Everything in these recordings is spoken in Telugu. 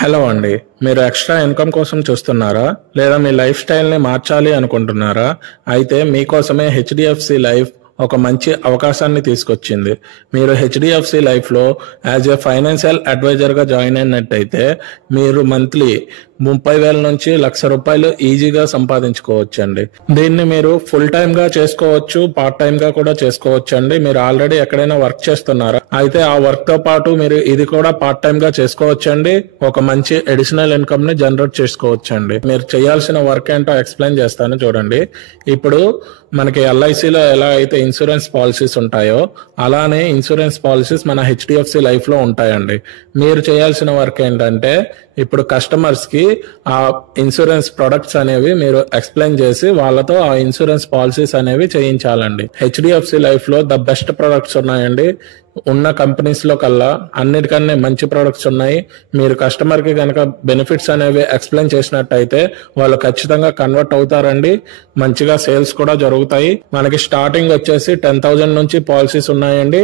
హలో అండి. మీరు ఎక్స్ట్రా ఇన్కమ్ కోసం చూస్తున్నారా? లేదా మీ లైఫ్ స్టైల్‌ని మార్చాలి అనుకుంటున్నారా? అయితే మీకోసమే హెచ్‌డిఎఫ్‌సి లైఫ్ ఒక మంచి అవకాశాన్ని తీసుకొచ్చింది. మీరు హెచ్‌డిఎఫ్‌సి లైఫ్‌లో యాజ్ ఎ ఫైనాన్షియల్ అడ్వైజర్‌గా జాయిన్ అయినట్టయితే మీరు మంత్లీ 30,000 నుంచి ₹1,00,000 ఈజీగా సంపాదించుకోవచ్చండి. దీన్ని మీరు ఫుల్ టైమ్‌గా చేసుకోవచ్చు, పార్ట్ టైమ్‌గా కూడా చేసుకోవచ్చండి. మీరు ఆల్రెడీ ఎక్కడైనా వర్క్ చేస్తున్నారా? అయితే ఆ వర్క్‌తో పాటు మీరు ఇది కూడా పార్ట్ టైమ్‌గా చేసుకోవచ్చండి. ఒక మంచి అడిషనల్ ఇన్కమ్‌ని జనరేట్ చేసుకోవచ్చండి. మీరు చేయాల్సిన వర్క్ ఏంటో ఎక్స్‌ప్లెయిన్ చేస్తాను చూడండి. ఇప్పుడు మనకి ఎల్ఐసిలో ఎలా అయితే ఇన్సూరెన్స్ పాలసీస్ ఉంటాయో అలానే ఇన్సూరెన్స్ పాలసీస్ మన హెచ్‌డిఎఫ్‌సి లైఫ్‌లో ఉంటాయండి. మీరు చేయాల్సిన వర్క్ ఏంటంటే ఇప్పుడు కస్టమర్స్ కి ఆ ఇన్సూరెన్స్ ప్రొడక్ట్స్ అనేవి మీరు ఎక్స్ప్లెయిన్ చేసి వాళ్ళతో ఆ ఇన్సూరెన్స్ పాలసీస్ అనేవి చేయించాలండి. హెచ్‌డిఎఫ్‌సి లైఫ్ లో ద బెస్ట్ ప్రొడక్ట్స్ ఉన్నాయండి. ఉన్న కంపెనీస్ లో కల్లా అన్నిటికన్నా మంచి ప్రొడక్ట్స్ ఉన్నాయి. మీరు కస్టమర్ కి కనుక బెనిఫిట్స్ అనేవి ఎక్స్ప్లెయిన్ చేసినట్టయితే వాళ్ళు ఖచ్చితంగా కన్వర్ట్ అవుతారండి. మంచిగా సేల్స్ కూడా జరుగుతాయి. మనకి స్టార్టింగ్ వచ్చేసి 10,000 నుంచి పాలసీస్ ఉన్నాయండి.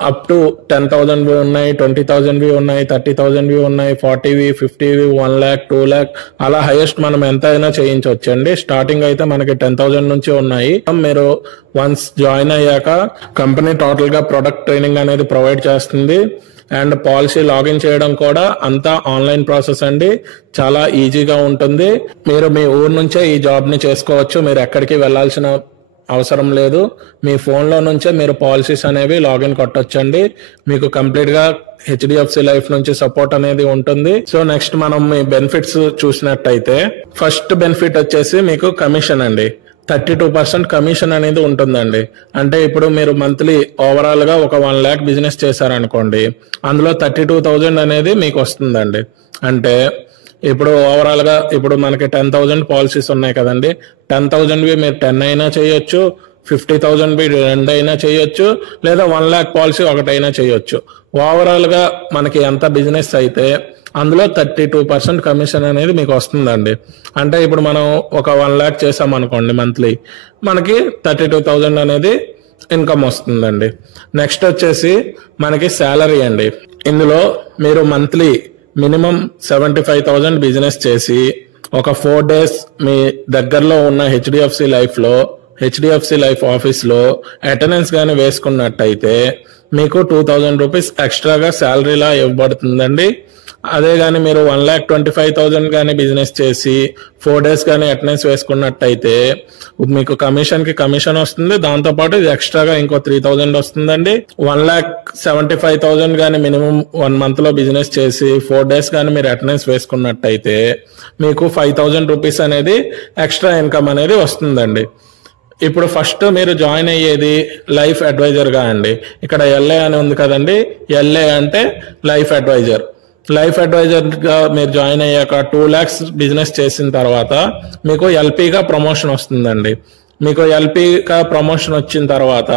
అప్ టు 10,000 ఉన్నాయి, 20,000 ఉన్నాయి, 30,000 ఉన్నాయి, 40, 50, 1 lakh, 2 lakh అలా హైయెస్ట్ మనం ఎంత అయినా చేయించవచ్చండి. స్టార్టింగ్ అయితే మనకి 10,000 నుంచి ఉన్నాయి. మీరు వన్స్ జాయిన్ అయ్యాక కంపెనీ టోటల్ గా ప్రొడక్ట్ ట్రైనింగ్ అనేది ప్రొవైడ్ చేస్తుంది. అండ్ పాలసీ లాగిన్ చేయడం కూడా అంతా ఆన్లైన్ ప్రాసెస్ అండి. చాలా ఈజీగా ఉంటుంది. మీరు మీ ఊరు నుంచే ఈ జాబ్ ని చేసుకోవచ్చు. మీరు ఎక్కడికి వెళ్లాల్సిన అవసరం లేదు. మీ ఫోన్లో నుంచే మీరు పాలసీస్ అనేవి లాగిన్ కొట్టొచ్చండి. మీకు కంప్లీట్ గా హెచ్‌డిఎఫ్‌సి లైఫ్ నుంచి సపోర్ట్ అనేది ఉంటుంది. సో నెక్స్ట్ మనం మీ బెనిఫిట్స్ చూసినట్టయితే ఫస్ట్ బెనిఫిట్ వచ్చేసి మీకు కమిషన్ అండి. 32% కమిషన్ అనేది ఉంటుందండి. అంటే ఇప్పుడు మీరు మంత్లీ ఓవరాల్ గా ఒక 1 lakh బిజినెస్ చేశారనుకోండి, అందులో 32,000 అనేది మీకు వస్తుందండి. అంటే ఇప్పుడు ఓవరాల్ గా ఇప్పుడు మనకి 10,000 పాలసీస్ ఉన్నాయి కదండి. 10,000 మీరు 10 అయినా చేయొచ్చు, 50,000 2 అయినా చేయొచ్చు, లేదా 1 lakh పాలసీ ఒకటైనా చేయొచ్చు. ఓవరాల్ గా మనకి ఎంత బిజినెస్ అయితే అందులో 32% కమిషన్ అనేది మీకు వస్తుందండి. అంటే ఇప్పుడు మనం ఒక 1 lakh చేసాం అనుకోండి మంత్లీ, మనకి 32,000 అనేది ఇన్కమ్ వస్తుందండి. నెక్స్ట్ వచ్చేసి మనకి శాలరీ అండి. ఇందులో మీరు మంత్లీ మినిమం 75,000 బిజినెస్ చేసి ఒక 4 days మీ దగ్గరలో ఉన్న హెచ్‌డిఎఫ్‌సి లైఫ్ ఆఫీస్ లో అటెండెన్స్ గానీ వేసుకున్నట్టయితే మీకు 2,000 రూపీస్ ఎక్స్ట్రాగా శాలరీలా ఇవ్వబడుతుందండి. అదే గాని మీరు 1,25,000 గానీ బిజినెస్ చేసి 4 days గానీ అటెండెన్స్ వేసుకున్నట్టయితే మీకు కమిషన్ వస్తుంది. దాంతో పాటు ఇది ఎక్స్ట్రాగా ఇంకో 3,000 వస్తుందండి. 1,75,000 గానీ మినిమం 1 month లో బిజినెస్ చేసి 4 days గానీ మీరు అటెండెన్స్ వేసుకున్నట్టయితే మీకు 5,000 రూపీస్ అనేది ఎక్స్ట్రా ఇన్కమ్ అనేది వస్తుందండి. ఇప్పుడు ఫస్ట్ మీరు జాయిన్ అయ్యేది లైఫ్ అడ్వైజర్ గా అండి. ఇక్కడ ఎల్ఏ అని ఉంది కదండి. ఎల్ఏ అంటే లైఫ్ అడ్వైజర్. లైఫ్ అడ్వైజర్ గా మీరు జాయిన్ అయ్యాక 2 lakhs బిజినెస్ చేసిన తర్వాత మీకు ఎల్పీగా ప్రమోషన్ వస్తుందండి. మీకు ఎల్పీగా ప్రమోషన్ వచ్చిన తర్వాత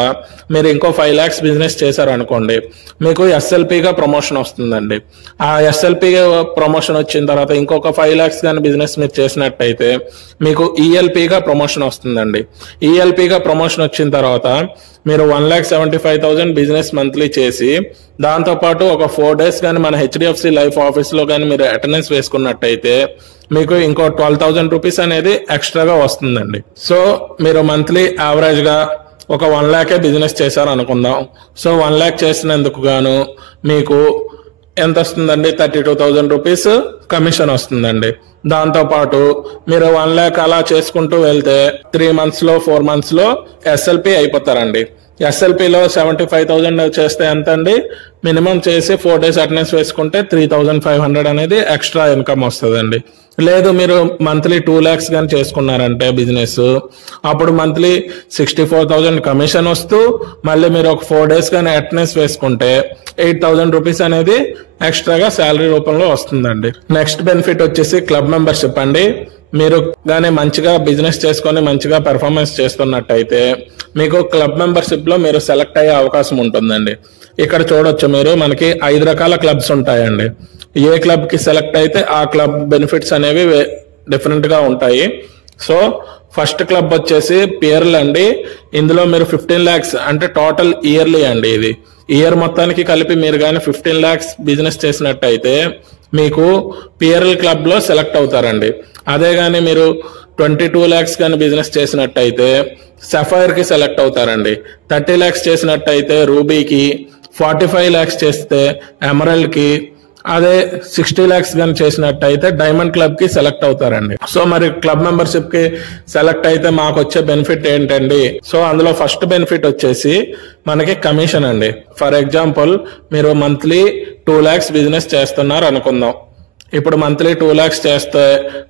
మీరు ఇంకో 5 lakhs బిజినెస్ చేశారనుకోండి, మీకు ఎస్ఎల్పీగా ప్రమోషన్ వస్తుందండి. ఆ ఎస్ఎల్పీగా ప్రమోషన్ వచ్చిన తర్వాత ఇంకొక 5 lakhs కానీ బిజినెస్ మీరు చేసినట్టయితే మీకు ఈఎల్పీగా ప్రమోషన్ వస్తుందండి. ఈఎల్పీగా ప్రమోషన్ వచ్చిన తర్వాత మీరు 1,75,000 బిజినెస్ మంత్లీ చేసి దాంతో పాటు ఒక 4 days కానీ మన హెచ్‌డిఎఫ్‌సి లైఫ్ ఆఫీస్ లో కానీ మీరు అటెండెన్స్ వేసుకున్నట్టయితే మీకు ఇంకో 12,000 రూపీస్ అనేది ఎక్స్ట్రాగా వస్తుందండి. సో మీరు మంత్లీ యావరేజ్ గా ఒక 1 lakh బిజినెస్ చేశారు అనుకుందాం. సో 1 lakh చేసినందుకు గాను మీకు ఎంత వస్తుందండి? 32,000 రూపీస్ కమిషన్ వస్తుందండి. దాంతో పాటు మీరు 1 lakh అలా చేసుకుంటూ వెళ్తే 3 months లో 4 months లో ఎస్ఎల్పి అయిపోతారండి. ఎస్ఎల్పిలో 75,000 చేస్తే ఎంత అండి? మినిమం చేసి 4 days అటెండెన్స్ వేసుకుంటే 3,500 అనేది ఎక్స్ట్రా ఇన్కమ్ వస్తుందండి. లేదు మీరు మంత్లీ 2 lakhs కానీ చేసుకున్నారంటే బిజినెస్, అప్పుడు మంత్లీ 64,000 కమిషన్ వస్తూ మళ్ళీ మీరు ఒక 4 days కానీ అటెండెన్స్ వేసుకుంటే 8,000 రూపీస్ అనేది ఎక్స్ట్రాగా శాలరీ రూపంలో వస్తుందండి. నెక్స్ట్ బెనిఫిట్ వచ్చేసి క్లబ్ మెంబర్షిప్ అండి. మీరు కానీ మంచిగా బిజినెస్ చేసుకొని మంచిగా పెర్ఫార్మెన్స్ చేస్తున్నట్టయితే మీకు క్లబ్ మెంబర్షిప్ లో మీరు సెలెక్ట్ అయ్యే అవకాశం ఉంటుందండి. ఇక్కడ చూడొచ్చు మీరు, మనకి 5 రకాల క్లబ్స్ ఉంటాయండి. ఏ క్లబ్ కి సెలెక్ట్ అయితే ఆ క్లబ్ బెనిఫిట్స్ అనేవి డిఫరెంట్ గా ఉంటాయి. సో ఫస్ట్ క్లబ్ వచ్చేసి పియర్ల్ అండి. ఇందులో మీరు 15 lakhs అంటే టోటల్ ఇయర్లీ అండి. ఇది ఇయర్ మొత్తానికి కలిపి మీరు కానీ 15 lakhs బిజినెస్ చేసినట్టయితే మీకు పిఆర్ఎల్ క్లబ్లో సెలెక్ట్ అవుతారండి. అదే కానీ మీరు 22 lakhs కానీ బిజినెస్ చేసినట్టయితే సఫైర్కి సెలెక్ట్ అవుతారండి. 30 lakhs చేసినట్టయితే రూబీకి, 45 lakhs చేస్తే ఎమరల్డ్కి, అదే 60 lakhs కానీ చేసినట్టయితే డైమండ్ క్లబ్కి సెలెక్ట్ అవుతారండి. సో మరి క్లబ్ మెంబర్షిప్కి సెలెక్ట్ అయితే మాకు వచ్చే బెనిఫిట్ ఏంటండి? సో అందులో ఫస్ట్ బెనిఫిట్ వచ్చేసి మనకి కమిషన్ అండి. ఫర్ ఎగ్జాంపుల్ మీరు మంత్లీ 2 lakhs బిజినెస్ చేస్తున్నారు అనుకుందాం. ఇప్పుడు మంత్లీ 2 lakhs చేస్తే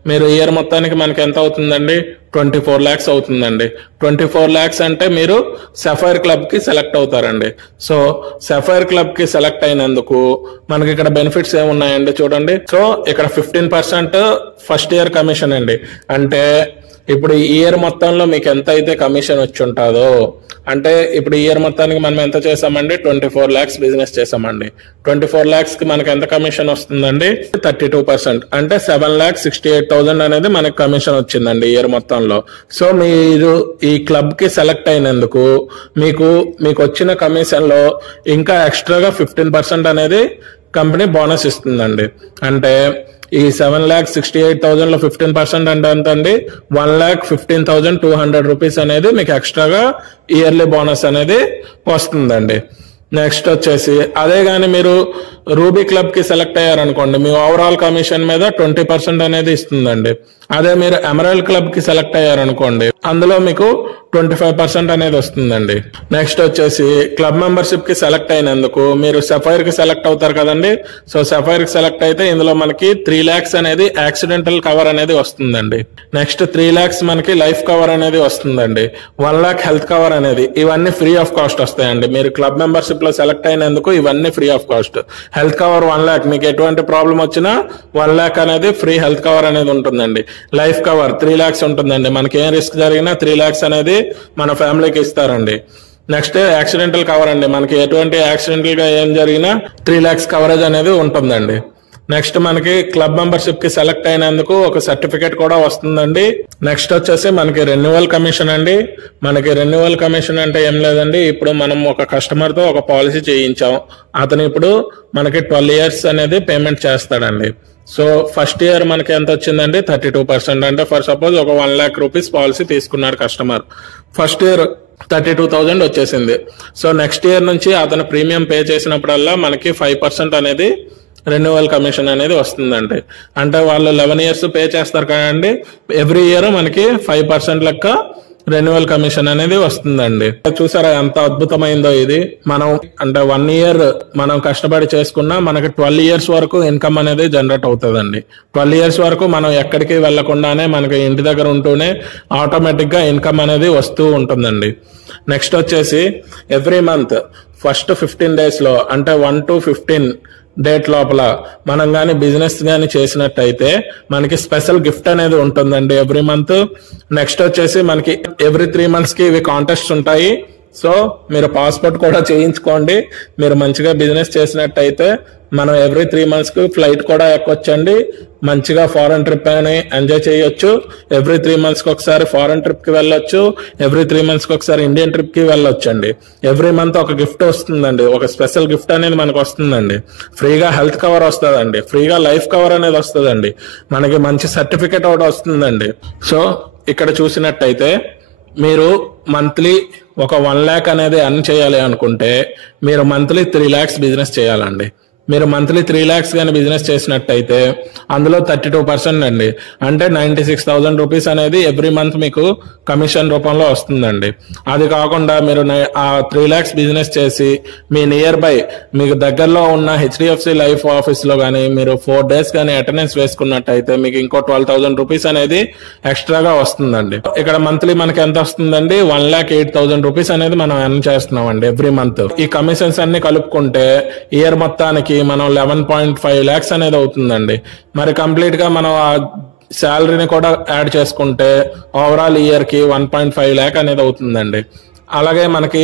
మీరు ఇయర్ మొత్తానికి మనకి ఎంత అవుతుందండి? 24 lakhs అవుతుందండి. 24 lakhs అంటే మీరు సఫైర్ క్లబ్ కి సెలెక్ట్ అవుతారండి. సో సఫైర్ క్లబ్ కి సెలెక్ట్ అయినందుకు మనకి ఇక్కడ బెనిఫిట్స్ ఏమున్నాయండి చూడండి. సో ఇక్కడ 15% ఫస్ట్ ఇయర్ కమిషన్ అండి. అంటే ఇప్పుడు ఈ ఇయర్ మొత్తంలో మీకు ఎంత అయితే కమిషన్ వచ్చి ఉంటుందో, అంటే ఇప్పుడు ఇయర్ మొత్తానికి మనం ఎంత చేసామండి? 24 lakhs బిజినెస్ చేసామండి. 24 lakhs కి మనకి ఎంత కమిషన్ వస్తుందండి? 32%, అంటే 7,68,000 అనేది మనకి కమిషన్ వచ్చిందండి ఇయర్ మొత్తంలో. సో మీరు ఈ క్లబ్ కి సెలెక్ట్ అయినందుకు మీకు వచ్చిన కమిషన్ లో ఇంకా ఎక్స్ట్రాగా 15% అనేది కంపెనీ బోనస్ ఇస్తుందండి. అంటే ఈ 7,68,000 లో 15% అంటే ఎంత అండి? 1,15,200 రూపీస్ అనేది మీకు ఎక్స్ట్రాగా ఇయర్లీ బోనస్ అనేది వస్తుందండి. నెక్స్ట్ వచ్చేసి అదే కానీ మీరు రూబీ క్లబ్ కి సెలెక్ట్ అయ్యారనుకోండి, మీ ఓవరాల్ కమిషన్ మీద 20% అనేది ఇస్తుందండి. అదే మీరు ఎమరాల్డ్ క్లబ్ కి సెలెక్ట్ అయ్యారనుకోండి, అందులో మీకు 25% అనేది వస్తుందండి. నెక్స్ట్ వచ్చేసి క్లబ్ మెంబర్షిప్ కి సెలెక్ట్ అయినందుకు మీరు సఫైర్ కి సెలెక్ట్ అవుతారు కదండి. సో సఫైర్ కి సెలెక్ట్ అయితే ఇందులో మనకి 3 lakhs అనేది యాక్సిడెంటల్ కవర్ అనేది వస్తుందండి. నెక్స్ట్ 3 lakhs మనకి లైఫ్ కవర్ అనేది వస్తుందండి. 1 lakh హెల్త్ కవర్ అనేది, ఇవన్నీ ఫ్రీ ఆఫ్ కాస్ట్ వస్తాయండి. మీరు క్లబ్ మెంబర్షిప్ లో సెలెక్ట్ అయినందుకు ఇవన్నీ free of cost. Health cover 1 lakh, మీకు ఎటువంటి ప్రాబ్లం వచ్చినా 1 lakh అనేది ఫ్రీ హెల్త్ కవర్ అనేది ఉంటుందండి. లైఫ్ కవర్ 3 lakhs ఉంటుందండి. మనకి ఏం రిస్క్ జరిగినా 3 lakhs అనేది మన ఫ్యామిలీకి ఇస్తారండి. నెక్స్ట్ యాక్సిడెంటల్ కవర్ అండి, మనకి ఎటువంటి యాక్సిడెంటల్ గా ఏం జరిగినా 3 lakhs కవరేజ్ అనేది ఉంటుందండి. నెక్స్ట్ మనకి క్లబ్ మెంబర్షిప్ కి సెలెక్ట్ అయినందుకు ఒక సర్టిఫికేట్ కూడా వస్తుందండి. నెక్స్ట్ వచ్చేసి మనకి రెన్యువల్ కమిషన్ అండి. మనకి రెన్యువల్ కమిషన్ అంటే ఏం లేదండి, ఇప్పుడు మనం ఒక కస్టమర్ తో ఒక పాలసీ చేయించాం, అతను ఇప్పుడు మనకి 12 years అనేది పేమెంట్ చేస్తాడండి. సో ఫస్ట్ ఇయర్ మనకి ఎంత వచ్చిందండి? 32%, అంటే ఫర్ సపోజ్ ఒక 1 lakh రూపీస్ పాలసీ తీసుకున్నాడు కస్టమర్, ఫస్ట్ ఇయర్ 32,000 వచ్చేసింది. సో నెక్స్ట్ ఇయర్ నుంచి అతను ప్రీమియం పే చేసినప్పుడల్లా మనకి 5% అనేది రెన్యువల్ కమిషన్ అనేది వస్తుందండి. అంటే వాళ్ళు 11 years పే చేస్తారు కదండి, ఎవ్రీ ఇయర్ మనకి 5% లెక్క రెన్యువల్ కమిషన్ అనేది వస్తుందండి. చూసారా ఎంత అద్భుతమైందో ఇది. మనం అంటే 1 year మనం కష్టపడి చేసుకున్నా మనకి 12 years వరకు ఇన్కమ్ అనేది జనరేట్ అవుతుందండి. 12 years వరకు మనం ఎక్కడికి వెళ్లకుండానే మనకి ఇంటి దగ్గర ఉంటూనే ఆటోమేటిక్ గా ఇన్కమ్ అనేది వస్తూ ఉంటుందండి. నెక్స్ట్ వచ్చేసి ఎవ్రీ మంత్ ఫస్ట్ 15 days లో, అంటే 1 to 15 డేట్ లోపల మనం కానీ బిజినెస్ కానీ చేసినట్టయితే మనకి స్పెషల్ గిఫ్ట్ అనేది ఉంటుందండి ఎవ్రీ మంత్. నెక్స్ట్ వచ్చేసి మనకి ఎవ్రీ 3 months కి ఇవి కాంటెస్ట్స్ ఉంటాయి. సో మీరు పాస్పోర్ట్ కూడా చేయించుకోండి. మీరు మంచిగా బిజినెస్ చేసినట్టయితే మనం ఎవ్రీ 3 months కి ఫ్లైట్ కూడా ఎక్కొచ్చండి, మంచిగా ఫారెన్ ట్రిప్ అని ఎంజాయ్ చేయొచ్చు. ఎవ్రీ 3 months కి ఒకసారి ఫారెన్ ట్రిప్ కి వెళ్ళొచ్చు, ఎవ్రీ 3 months కి ఒకసారి ఇండియన్ ట్రిప్ కి వెళ్ళొచ్చండి. ఎవ్రీ మంత్ ఒక గిఫ్ట్ వస్తుందండి, ఒక స్పెషల్ గిఫ్ట్ అనేది మనకు వస్తుందండి. ఫ్రీగా హెల్త్ కవర్ వస్తుందండి, ఫ్రీగా లైఫ్ కవర్ అనేది వస్తుందండి, మనకి మంచి సర్టిఫికేట్ ఒకటి వస్తుందండి. సో ఇక్కడ చూసినట్టయితే మీరు మంత్లీ ఒక 1 lakh అనేది ఎర్న్ చేయాలి అనుకుంటే మీరు మంత్లీ 3 lakhs బిజినెస్ చేయాలండి. మీరు మంత్లీ 3 lakhs కానీ బిజినెస్ చేసినట్టయితే అందులో 32% అండి, అంటే 96,000 రూపీస్ అనేది ఎవ్రీ మంత్ మీకు కమిషన్ రూపంలో వస్తుందండి. అది కాకుండా మీరు ఆ 3 lakhs బిజినెస్ చేసి మీ నియర్ బై మీకు దగ్గరలో ఉన్న హెచ్డిఎఫ్సి లైఫ్ ఆఫీస్ లో కానీ మీరు 4 days కానీ అటెండెన్స్ వేసుకున్నట్టయితే మీకు ఇంకో 12,000 రూపీస్ అనేది ఎక్స్ట్రాగా వస్తుందండి. ఇక్కడ మంత్లీ మనకి ఎంత వస్తుందండి? 1,08,000 రూపీస్ అనేది మనం ఎర్న్ చేస్తున్నామండి ఎవ్రీ మంత్. ఈ కమిషన్స్ అన్ని కలుపుకుంటే ఇయర్ మొత్తానికి మనం 11.5 lakhs అనేది అవుతుందండి. మరి కంప్లీట్ గా మనం ఆ శాలరీని కూడా యాడ్ చేసుకుంటే ఓవరాల్ ఇయర్ కి 1.5 lakh అనేది అవుతుందండి. అలాగే మనకి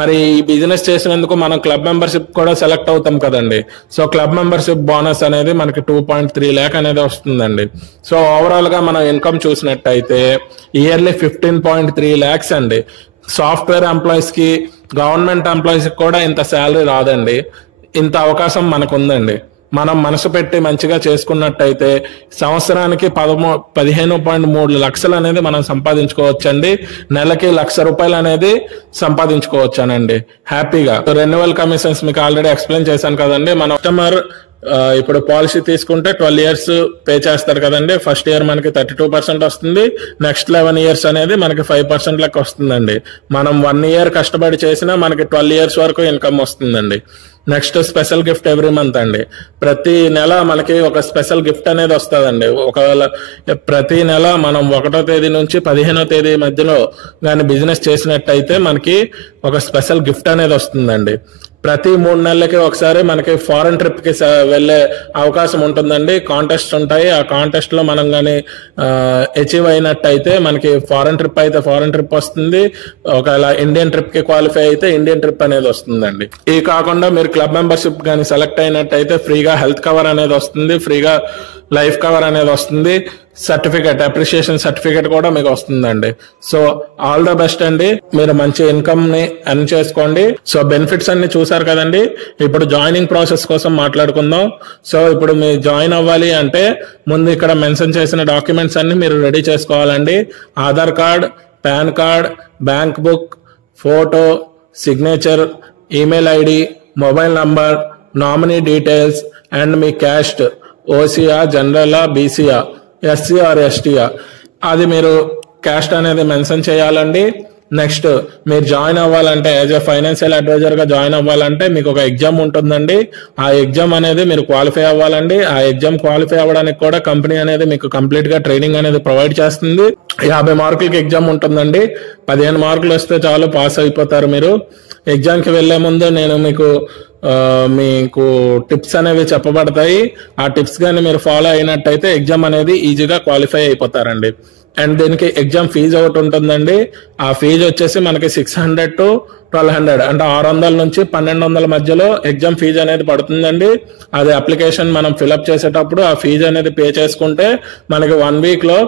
మరి ఈ బిజినెస్ చేసినందుకు మనం క్లబ్ మెంబర్షిప్ కూడా సెలెక్ట్ అవుతాం కదండి. సో క్లబ్ మెంబర్షిప్ బోనస్ అనేది మనకి 2.3 lakh అనేది వస్తుందండి. సో ఓవరాల్ గా మనం ఇన్కమ్ చూసినట్టయితే ఇయర్లీ 15.3 lakhs అండి. సాఫ్ట్వేర్ ఎంప్లాయీస్ కి, గవర్నమెంట్ ఎంప్లాయీస్ కి కూడా ఇంత శాలరీ రాదండి, ఇంత అవకాశం మనకు ఉందండి. మనం మనసు పెట్టి మంచిగా చేసుకున్నట్టయితే సంవత్సరానికి 15.3 లక్షలు అనేది మనం సంపాదించుకోవచ్చండి. నెలకి ₹1,00,000 అనేది సంపాదించుకోవచ్చానండి హ్యాపీగా. రెన్యువల్ కమిషన్స్ మీకు ఆల్రెడీ ఎక్స్ప్లెయిన్ చేశాను కదండి. మన కస్టమర్ ఇప్పుడు పాలసీ తీసుకుంటే 12 years పే చేస్తారు కదండి. ఫస్ట్ ఇయర్ మనకి 32% వస్తుంది. నెక్స్ట్ 11 years అనేది మనకి 5% లెక్క వస్తుందండి. మనం 1 year కష్టపడి చేసినా మనకి 12 years వరకు ఇన్కమ్ వస్తుందండి. Next special gift every month అండి. ప్రతి నెల మనకి ఒక స్పెషల్ గిఫ్ట్ అనేది వస్తుందండి. ఒకవేళ ప్రతి నెల మనం 1వ తేదీ నుంచి 15వ తేదీ మధ్యలో కానీ బిజినెస్ చేసినట్టయితే మనకి ఒక స్పెషల్ గిఫ్ట్ అనేది వస్తుందండి. ప్రతి 3 నెలలకి ఒకసారి మనకి ఫారెన్ ట్రిప్ కి వెళ్లే అవకాశం ఉంటుందండి. కాంటెస్ట్ ఉంటాయి. ఆ కాంటెస్ట్ లో మనం కానీ అచీవ్ అయినట్టయితే మనకి ఫారెన్ ట్రిప్ అయితే ఫారెన్ ట్రిప్ వస్తుంది. ఒకవేళ ఇండియన్ ట్రిప్ కి క్వాలిఫై అయితే ఇండియన్ ట్రిప్ అనేది వస్తుందండి. ఇది కాకుండా మీరు క్లబ్ మెంబర్షిప్ కానీ సెలెక్ట్ అయినట్టయితే ఫ్రీగా హెల్త్ కవర్ అనేది వస్తుంది. ఫ్రీగా లైఫ్ కవర్ అనేది వస్తుంది. సర్టిఫికేట్, అప్రిషియేషన్ సర్టిఫికేట్ కూడా మీకు వస్తుందండి. సో ఆల్ ద బెస్ట్ అండి. మీరు మంచి ఇన్కమ్ ని ఎర్న్ చేసుకోండి. సో బెనిఫిట్స్ అన్ని చూసారు కదండి. ఇప్పుడు జాయినింగ్ ప్రాసెస్ కోసం మాట్లాడుకుందాం. సో ఇప్పుడు మీరు జాయిన్ అవ్వాలి అంటే ముందు ఇక్కడ మెన్షన్ చేసిన డాక్యుమెంట్స్ అన్ని మీరు రెడీ చేసుకోవాలండి. Aadhaar card, PAN card, bank book, photo, signature, email ID, mobile number, nominee details and మీ క్యాస్ట్ ఓసీఆ, జనరలా, బీసీఆ, ఎస్సీ ఆర్ ఎస్టీఆ అది మీరు క్యాస్ట్ అనేది మెన్షన్ చేయాలండి. నెక్స్ట్ మీరు జాయిన్ అవ్వాలంటే యాజ్ ఎ ఫైనాన్షియల్ అడ్వైజర్ గా జాయిన్ అవ్వాలంటే మీకు ఒక ఎగ్జామ్ ఉంటుందండి. ఆ ఎగ్జామ్ అనేది మీరు క్వాలిఫై అవ్వాలండి. ఆ ఎగ్జామ్ క్వాలిఫై అవ్వడానికి కూడా కంపెనీ అనేది మీకు కంప్లీట్ గా ట్రైనింగ్ అనేది ప్రొవైడ్ చేస్తుంది. 50 మార్కులకి ఎగ్జామ్ ఉంటుందండి. 15 మార్కులు వస్తే చాలు, పాస్ అయిపోతారు మీరు. ఎగ్జామ్ కి వెళ్లే ముందు నేను మీకు టిప్స్ అనేవి చెప్పబడతాయి. ఆ టిప్స్ కానీ మీరు ఫాలో అయినట్టయితే ఎగ్జామ్ అనేది ఈజీగా క్వాలిఫై అయిపోతారండి. అండ్ దీనికి ఎగ్జామ్ ఫీజు ఒకటి ఉంటుందండి. ఆ ఫీజు వచ్చేసి మనకి 600 to 1200 అంటే 600 నుంచి 1200 మధ్యలో ఎగ్జామ్ ఫీజు అనేది పడుతుందండి. అది అప్లికేషన్ మనం ఫిల్అప్ చేసేటప్పుడు ఆ ఫీజు అనేది పే చేసుకుంటే మనకి 1 week లో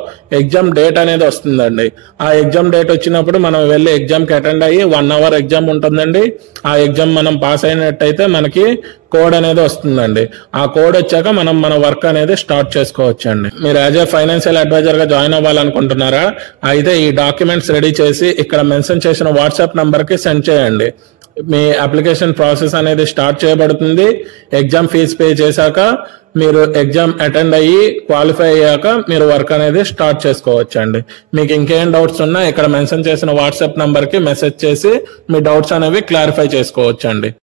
ఎగ్జామ్ డేట్ అనేది వస్తుందండి. ఆ ఎగ్జామ్ డేట్ వచ్చినప్పుడు మనం వెళ్ళి ఎగ్జామ్ కి అటెండ్ అయ్యి 1 hour ఎగ్జామ్ ఉంటుందండి. ఆ ఎగ్జామ్ మనం పాస్ అయినట్టయితే మనకి కోడ్ అనేది వస్తుందండి. ఆ కోడ్ వచ్చాక మనం మన వర్క్ అనేది స్టార్ట్ చేసుకోవచ్చండి. మీరు యాజ్ ఏ ఫైనాన్షియల్ అడ్వైజర్ గా జాయిన్ అవ్వాలనుకుంటున్నారా? అయితే ఈ డాక్యుమెంట్స్ రెడీ చేసి ఇక్కడ మెన్షన్ చేసిన వాట్సాప్ నంబర్ కి సెండ్ చేయండి. మీ అప్లికేషన్ ప్రాసెస్ అనేది స్టార్ట్ చేయబడుతుంది. ఎగ్జామ్ ఫీజు పే చేశాక మీరు ఎగ్జామ్ అటెండ్ అయ్యి క్వాలిఫై అయ్యాక మీరు వర్క్ అనేది స్టార్ట్ చేసుకోవచ్చండి. మీకు ఇంకేం డౌట్స్ ఉన్నా ఇక్కడ మెన్షన్ చేసిన వాట్సాప్ నంబర్ కి మెసేజ్ చేసి మీ డౌట్స్ అనేవి క్లారిఫై చేసుకోవచ్చండి.